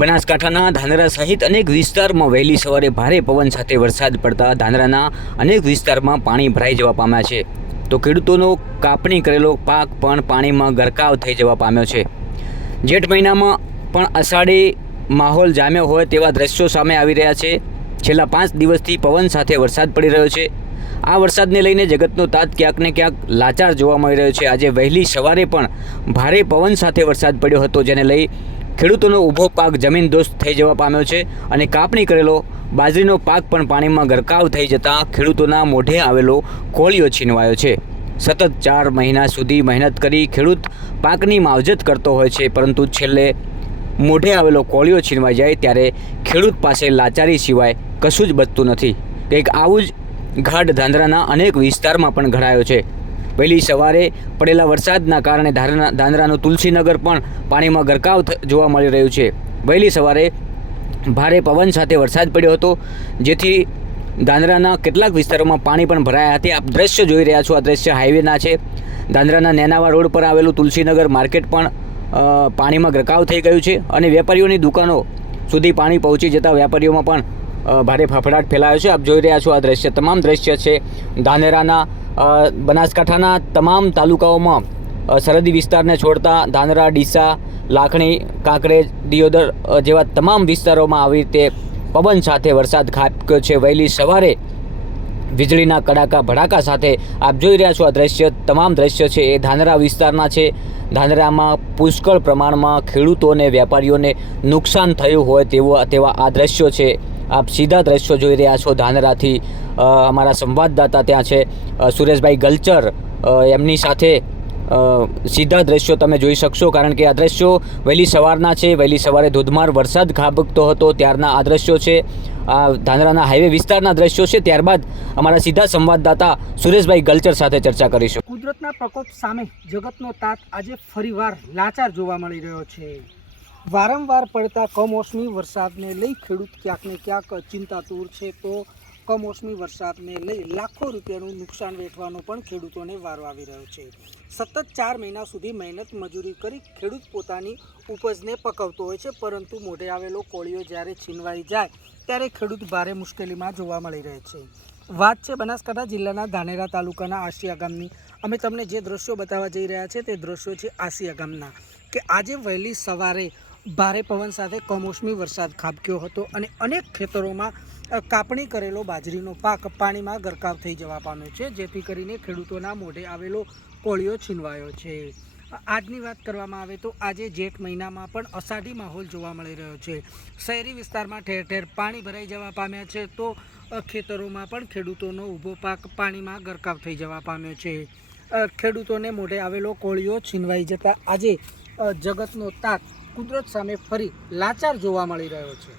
બનાસકાંઠાના ધાનેરા સહિત અનેક વિસ્તારમાં વહેલી સવારે ભારે પવન સાથે વરસાદ પડતા ધાનેરાના અનેક વિસ્તારમાં પાણી ભરાઈ જવા પામ્યા છે, તો ખેડૂતોનો કાપણી કરેલો પાક પણ પાણીમાં ગરકાવ થઈ જવા પામ્યો છે। જેઠ મહિનામાં પણ અષાઢી માહોલ જામ્યો હોય તેવા દ્રશ્યો સામે આવી રહ્યા છે। છેલ્લા 5 દિવસથી પવન સાથે વરસાદ પડી રહ્યો છે। આ વરસાદને લઈને જગતનો તાત ક્યાંક ને ક્યાંક લાચાર જોવા મળી રહ્યો છે। આજે વહેલી સવારે પણ ભારે પવન સાથે વરસાદ પડ્યો હતો, જેને લઈ ખેડૂતોનો ઊભો પાક જમીનદોસ્ત થઈ જવા પામ્યો છે અને કાપણી કરેલો બાજરીનો પાક પણ પાણીમાં ગરકાવ થઈ જતાં ખેડૂતોના મોઢે આવેલો કોળિયો છીનવાયો છે। સતત 4 મહિના સુધી મહેનત કરી ખેડૂત પાકની માવજત કરતો હોય છે, પરંતુ છેલ્લે મોઢે આવેલો કોળિયો છીનવાઈ જાય ત્યારે ખેડૂત પાસે લાચારી સિવાય કશું જ બચતું નથી। કંઈક આવું જ ઘાટ ધાનેરાના અનેક વિસ્તારમાં પણ ઘડાયો છે। વહેલી સવારે પડેલા વરસાદના કારણે ધાનેરાનું તુલસીનગર પણ પાણીમાં ગરકાવ જોવા મળી રહ્યું છે। વહેલી સવારે ભારે પવન સાથે વરસાદ પડ્યો હતો, જેથી ધાનેરાના કેટલાક વિસ્તારોમાં પાણી પણ ભરાયા હતા। આપ દ્રશ્ય જોઈ રહ્યા છો, આ દ્રશ્ય હાઈવેના છે। ધાનેરાના નેનાવા રોડ પર આવેલું તુલસીનગર માર્કેટ પણ પાણીમાં ગરકાવ થઈ ગયું છે અને વેપારીઓની દુકાનો સુધી પાણી પહોંચી જતાં વેપારીઓમાં પણ ભારે ફફડાટ ફેલાયો છે। આપ જોઈ રહ્યા છો, આ દ્રશ્ય તમામ દ્રશ્ય છે ધાનેરાના બનાસકાંઠાના તમામ તાલુકાઓમાં સરહદી વિસ્તારને છોડતા ધાનેરા, ડીસા, લાખણી, કાંકરેજ, દિયોદર જેવા તમામ વિસ્તારોમાં આવી રીતે પવન સાથે વરસાદ ખાબક્યો છે। વહેલી સવારે વીજળીના કડાકા ભડાકા સાથે આપ જોઈ રહ્યા છો, આ દ્રશ્ય તમામ દ્રશ્ય છે એ ધાનેરા વિસ્તારના છે। ધાનેરામાં પુષ્કળ પ્રમાણમાં ખેડૂતોને, વેપારીઓને નુકસાન થયું હોય તેવા આ દ્રશ્યો છે। આપ સીધા દ્રશ્યો જોઈ રહ્યા છો ધાનેરાથી। અમારા સંવાદદાતા ત્યાં છે સુરેશભાઈ ગલચર, એમની સાથે સીધા દ્રશ્યો તમે જોઈ શકશો, કારણ કે આ દ્રશ્યો વહેલી સવારના છે। વહેલી સવારે ધોધમાર વરસાદ ખાબકતો હતો ત્યારના આ દ્રશ્યો છે। આ ધાનેરાના હાઈવે વિસ્તારના દ્રશ્યો છે। ત્યારબાદ અમારા સીધા સંવાદદાતા સુરેશભાઈ ગલચર સાથે ચર્ચા કરીશું। કુદરતના પ્રકોપ સામે જગતનો તાત આજે ફરીવાર લાચાર જોવા મળી રહ્યો છે। વારંવાર પડતા કમોસમી વરસાદને લઈ ખેડૂત ક્યાંક ને ક્યાંક ચિંતાતુર છે, તો કમોસમી વરસાદને લઈ લાખો રૂપિયાનું નુકસાન વેઠવાનો પણ ખેડૂતોને વારો આવી રહ્યો છે। સતત 4 મહિના સુધી મહેનત મજૂરી કરી ખેડૂત પોતાની ઉપજને પકવતો હોય છે, પરંતુ મોઢે આવેલો કોળિયો જ્યારે છીનવાઈ જાય ત્યારે ખેડૂત ભારે મુશ્કેલીમાં જોવા મળી રહે છે। વાત છે બનાસકાંઠા જિલ્લાના ધાનેરા તાલુકાના આસિયા ગામની। અમે તમને જે દ્રશ્યો બતાવવા જઈ રહ્યા છે તે દ્રશ્યો છે આસિયા ગામના, કે આજે વહેલી સવારે ભારે પવન સાથે કમોસમી વરસાદ ખાબક્યો હતો અને અનેક ખેતરોમાં કાપણી કરેલો બાજરીનો પાક પાણીમાં ગરકાવ થઈ જવા પામ્યો છે, જેથી કરીને ખેડૂતોના મોઢે આવેલો કોળિયો છીનવાયો છે। આજની વાત કરવામાં આવે તો આજે જેઠ મહિનામાં પણ અષાઢી માહોલ જોવા મળી રહ્યો છે। શહેરી વિસ્તારમાં ઠેર ઠેર પાણી ભરાઈ જવા પામ્યા છે, તો ખેતરોમાં પણ ખેડૂતોનો ઊભો પાક પાણીમાં ગરકાવ થઈ જવા પામ્યો છે। ખેડૂતોને મોઢે આવેલો કોળિયો છીનવાઈ જતાં આજે જગતનો તાત કુદરત સામે ફરી લાચાર જોવા મળી રહ્યો છે।